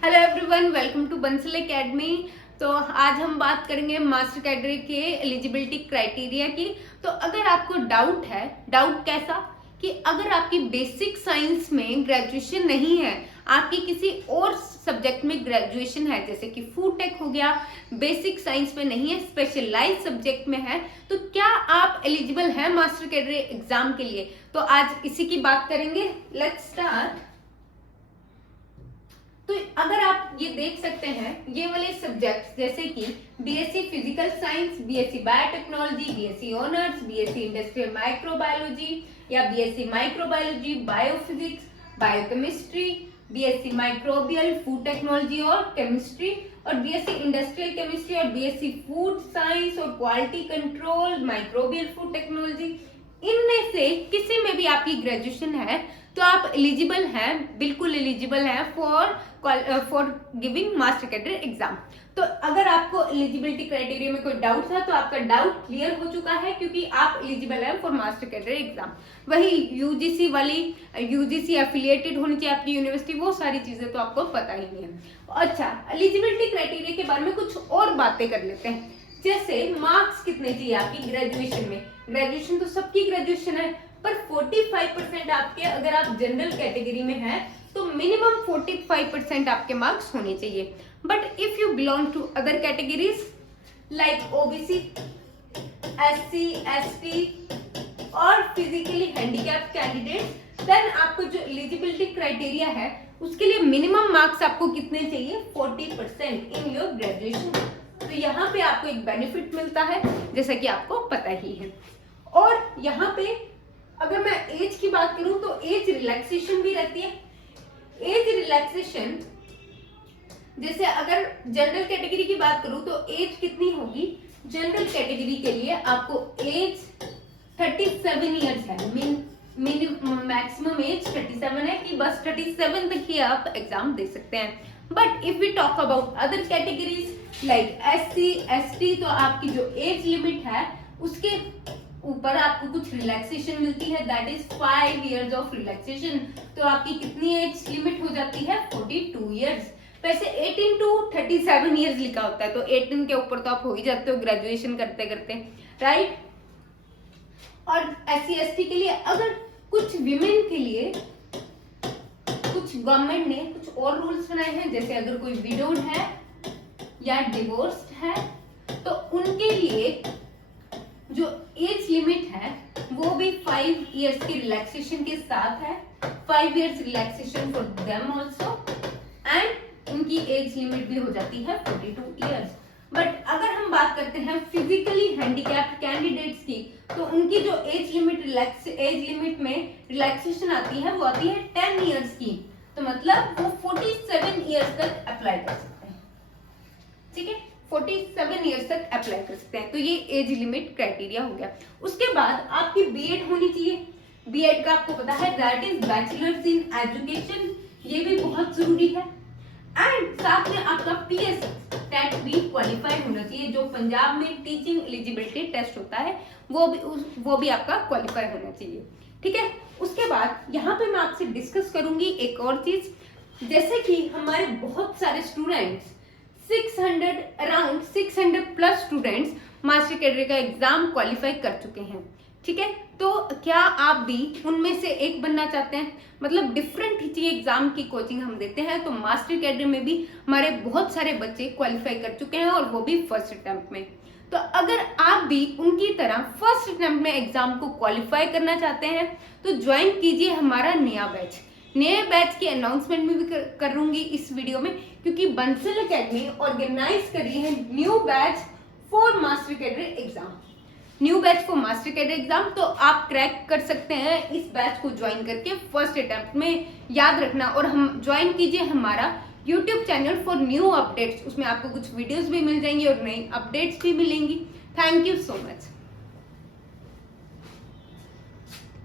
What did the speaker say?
Hello everyone, welcome to Bansal Academy. तो आज हम बात करेंगे मास्टर कैडर के एलिजिबिलिटी क्राइटेरिया की। तो अगर आपको डाउट है, डाउट कैसा कि अगर आपकी बेसिक साइंस में ग्रेजुएशन नहीं है, आपकी किसी और सब्जेक्ट में ग्रेजुएशन है, जैसे कि फूड टेक हो गया, बेसिक साइंस में नहीं है, स्पेशलाइज सब्जेक्ट में है, तो क्या आप एलिजिबल हैं मास्टर कैडर एग्जाम के लिए? तो आज इसी की बात करेंगे। Let's start. तो अगर आप ये देख सकते हैं, ये वाले सब्जेक्ट्स जैसे कि BSc physical science, BSc biotechnology, BSc honours, BSc industrial microbiology या BSc microbiology, biophysics, biochemistry, BSc microbial food technology और केमिस्ट्री, और बीएससी इंडस्ट्रियल केमिस्ट्री, और बीएससी फूड साइंस और quality control microbial food technology, इनमें से किसी में भी आपकी ग्रेजुएशन है तो आप एलिजिबल हैं, बिल्कुल एलिजिबल हैं for giving master cadre exam. तो अगर आपको एलिजिबिलिटी क्राइटेरिया में कोई डाउट था तो आपका डाउट क्लियर हो चुका है, क्योंकि आप एलिजिबल हैं फॉर मास्टर कैडर एग्जाम। वही यूजीसी वाली, यूजीसी एफिलिएटेड होनी चाहिए आपकी यूनिवर्सिटी, वो सारी चीजें तो आपको पता ही नहीं है। अच्छा, एलिजिबिलिटी क्राइटेरिया के बारे में कुछ और बातें कर लेते हैं। जैसे मार्क्स कितने चाहिए आपकी ग्रेजुएशन में? ग्रेजुएशन तो सबकी ग्रेजुएशन है, पर 45% आपके, अगर आप जनरल कैटेगरी में हैं तो मिनिमम 45% आपके मार्क्स होने चाहिए। But if you belong to other categories like OBC, SC, ST और फिजिकली हैंडीकैप्ड कैंडिडेट, देन आपको जो एलिजिबिलिटी क्राइटेरिया है उसके लिए मिनिमम मार्क्स आपको कितने चाहिए? 40% इन योर ग्रेजुएशन। तो यहाँ पे आपको एक बेनिफिट मिलता है, जैसा कि आपको पता ही है। और यहाँ पे अगर मैं एज की बात करूं तो एज रिलैक्सेशन भी रहती है। एज रिलैक्सेशन, जैसे अगर जनरल कैटेगरी की बात करूं तो एज कितनी होगी? जनरल कैटेगरी के लिए आपको एज 37 इयर्स है। मैक्सिमम एज 37 है कि बस 37 तक ही आप एग्जाम दे सकते हैं। But if we talk about other categories like SC, ST, तो आपकी जो एज लिमिट है उसके ऊपर आपको कुछ रिलैक्सेशन मिलती है, that is 5 years of relaxation. तो आपकी कितनी एज लिमिट हो जाती है? 42 इयर्स। वैसे 18 टू 37 इयर्स लिखा होता है, तो 18 के ऊपर तो आप हो ही जाते हो ग्रेजुएशन करते करते, राइट। और एससी एसटी के लिए, अगर कुछ विमेन के लिए कुछ गवर्नमेंट ने कुछ और रूल्स बनाए हैं, जैसे अगर कोई विडोड है या डिवोर्स्ड है तो उनके लिए जो एज लिमिट है वो भी 5 इयर्स की रिलैक्सेशन के साथ है। 5 years relaxation for them also, and उनकी एज लिमिट भी हो जाती है 42 इयर्स। बट अगर हम बात करते हैं फिजिकली हैंडीकैप्ड कैंडिडेट्स की, तो उनकी जो एज लिमिट में रिलैक्सेशन आती है वो आती है 10 इयर्स की। तो मतलब वो 47 इयर्स तक अप्लाई कर सकते हैं, ठीक है, 47 इयर्स तक अप्लाई कर सकते हैं। तो ये एज लिमिट क्राइटेरिया हो गया। उसके बाद आपकी बीएड होनी चाहिए। बीएड का आपको पता है, that is bachelors in education, ये भी बहुत जरूरी है। एंड साथ में आपका पीएस टेट भी क्वालिफाइड होना चाहिए, जो पंजाब में टीचिंग एलिजिबिलिटी टेस्ट होता है वो भी आपका क्वालिफाई होना चाहिए, ठीक है। उसके बाद यहाँ पे मैं आपसे डिस्कस करूंगी एक और चीज, जैसे कि हमारे बहुत सारे students, 600 plus students master cadre का एग्जाम क्वालिफाई कर चुके हैं, ठीक है। तो क्या आप भी उनमें से एक बनना चाहते हैं? मतलब डिफरेंट ही एग्जाम की कोचिंग हम देते हैं, तो मास्टर कैडर में भी हमारे बहुत सारे बच्चे क्वालिफाई कर चुके हैं, और वो भी फर्स्ट अटेम्प्ट में। तो अगर आप भी उनकी तरह फर्स्ट अटेम्प्ट में एग्जाम को क्वालिफाई करना चाहते हैं तो ज्वाइन कीजिए हमारा नया बैच। नए बैच की अनाउंसमेंट में भी करूंगी इस वीडियो में, क्योंकि बंसल एकेडमी ऑर्गेनाइज कर रही है new batch for master cadre exam. New batch for master cadre exam, तो आप क्रैक कर सकते हैं इस बैच को ज्वाइन करके फर्स्ट अटेम्प्ट में, याद रखना। और हम ज्वाइन कीजिए हमारा YouTube channel for new updates, उसमें आपको कुछ वीडियोस भी मिल जाएंगी और नई अपडेट्स भी मिलेंगी। Thank you so much.